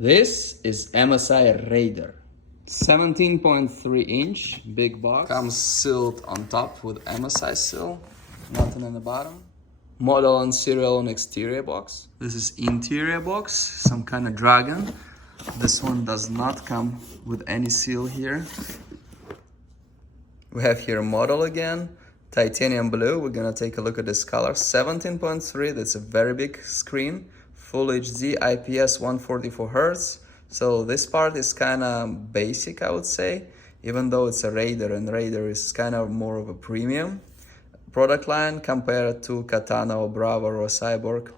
This is MSI Raider. 17.3 inch, big box. Comes sealed on top with MSI seal, nothing on the bottom. Model and serial on exterior box. This is interior box, some kind of dragon. This one does not come with any seal here. We have here model again, titanium blue. We're gonna take a look at this color. 17.3, that's a very big screen. Full HD, IPS 144 Hz. So this part is kind of basic, I would say, even though it's a Raider, and Raider is kind of more of a premium product line compared to Katana or Bravo or Cyborg.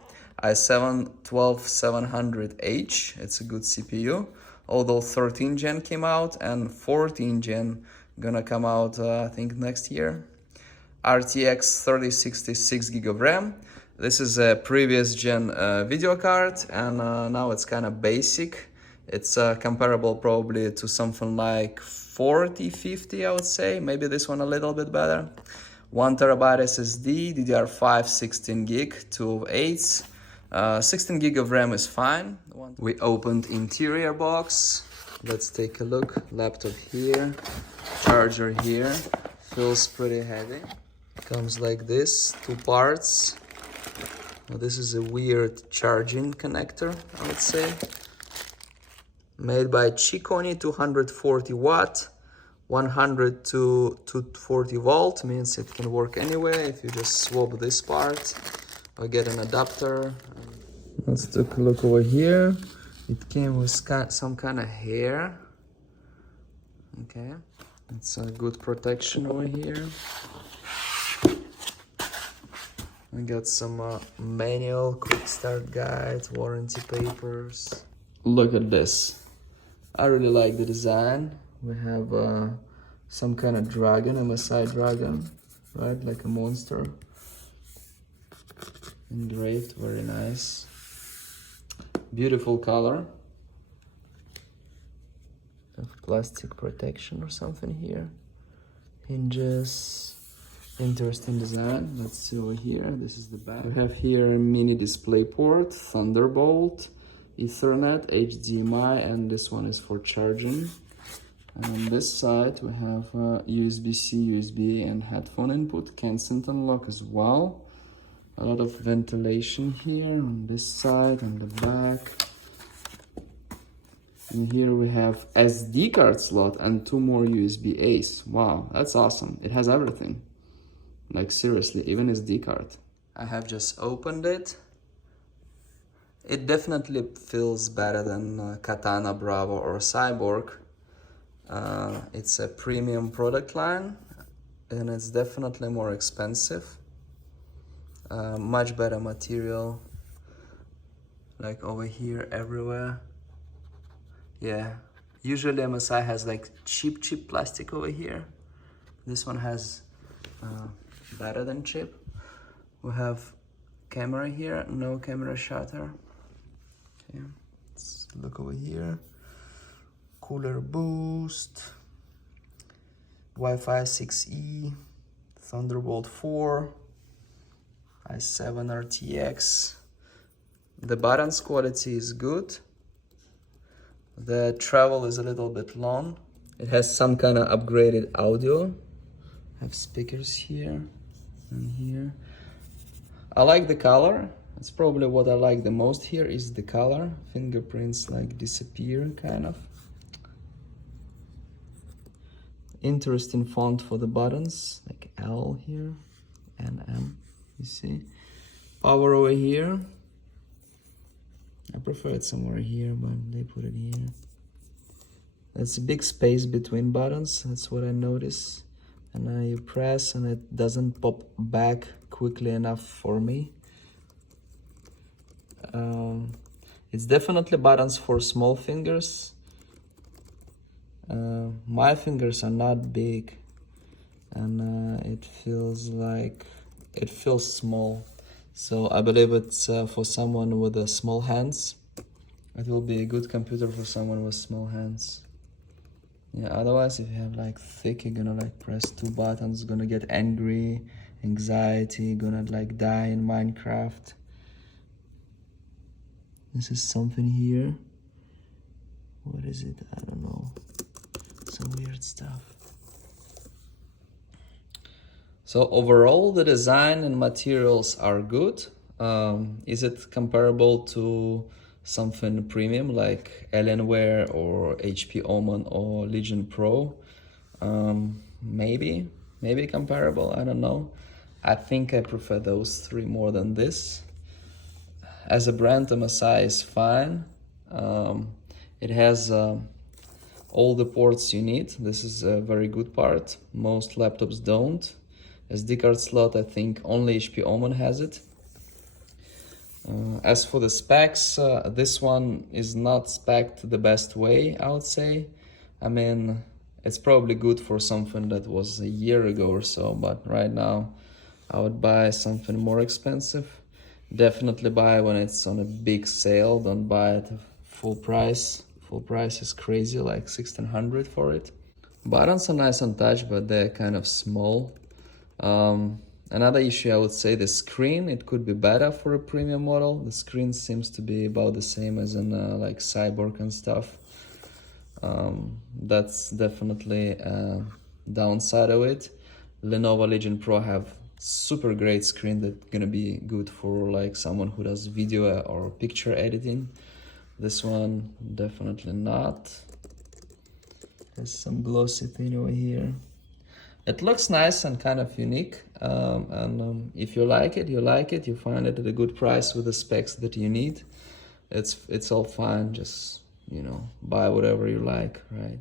i7-12700H, it's a good CPU, although 13 gen came out and 14 gen gonna come out I think next year. RTX 3060, 6 gig of RAM. This is a previous gen video card, and now it's kind of basic. It's comparable probably to something like 4050, I would say, maybe this one a little bit better. 1 terabyte SSD, DDR5 16 gig, 2 of 8s. 16 gig of RAM is fine. We opened interior box. Let's take a look. Laptop here, charger here. Feels pretty heavy. Comes like this, 2 parts. Now, this is a weird charging connector, I would say. Made by Chicony, 240 watt, 100 to 240 volt, means it can work anywhere if you just swap this part or get an adapter. Let's take a look over here. It came with some kind of hair. Okay, it's a good protection over here. We got some manual, quick start guide, warranty papers. Look at this. I really like the design. We have some kind of dragon, MSI dragon, right? Like a monster. Engraved, very nice. Beautiful color. Have plastic protection or something here. Hinges. Interesting design. Let's see over here. This is the back. We have here a mini display port, Thunderbolt, Ethernet, HDMI, and this one is for charging. And on this side we have USB-C, USB-A, and headphone input. Kensington lock as well. A lot of ventilation here on this side, on the back. And here we have SD card slot and 2 more USB-As. Wow, that's awesome. It has everything. Like seriously, even SD card. I have just opened it. It definitely feels better than Katana, Bravo, or Cyborg. It's a premium product line, and it's definitely more expensive. Much better material, like over here, everywhere. Yeah, usually MSI has like cheap plastic over here. This one has better than cheap. We have camera here, no camera shutter. Okay, let's look over here. Cooler boost, Wi-Fi 6E, Thunderbolt 4, i7 RTX. The buttons quality is good. The travel is a little bit long. It has some kind of upgraded audio. Have speakers here and here. I like the color. It's probably what I like the most here is the color. Fingerprints like disappear kind of. Interesting font for the buttons, like L here and M, you see. Power over here. I prefer it somewhere here, but they put it here. There's a big space between buttons, that's what I notice. And now you press and it doesn't pop back quickly enough for me. It's definitely buttons for small fingers. My fingers are not big, and it feels small. So I believe it's for someone with small hands. It will be a good computer for someone with small hands. Yeah, otherwise if you have like thick, you're gonna like press 2 buttons, gonna get angry, anxiety, gonna like die in Minecraft. This is something here. is it? I don't know. Some weird stuff. So overall, the design and materials are good. Is it comparable to something premium like Alienware or HP Omen or Legion Pro? Maybe comparable, I don't know. I think I prefer those three more than this. As a brand, MSI is fine. It has all the ports you need. This is a very good part. Most laptops don't. SD card slot, I think only HP Omen has it. As for the specs, this one is not spec'd the best way, I would say. I mean, it's probably good for something that was a year ago or so, but right now I would buy something more expensive. Definitely buy when it's on a big sale, don't buy it full price. Full price is crazy, like 1600 for it. Buttons are nice and touch, but they're kind of small. Another issue, I would say, the screen. It could be better for a premium model. The screen seems to be about the same as in like Cyborg and stuff. That's definitely a downside of it. Lenovo Legion Pro have super great screen that's gonna be good for like someone who does video or picture editing. This one definitely not. There's some glossy thing over here. It looks nice and kind of unique, and if you like it, you find it at a good price with the specs that you need. It's all fine, just, you know, buy whatever you like, right?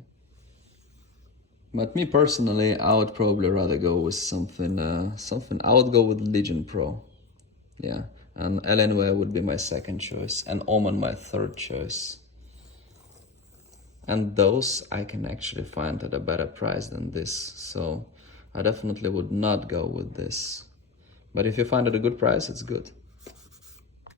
But me personally, I would probably rather go with something, I would go with Legion Pro, yeah, and Alienware would be my second choice, and Omen my third choice. And those I can actually find at a better price than this, so I definitely would not go with this. But if you find it a good price, it's good.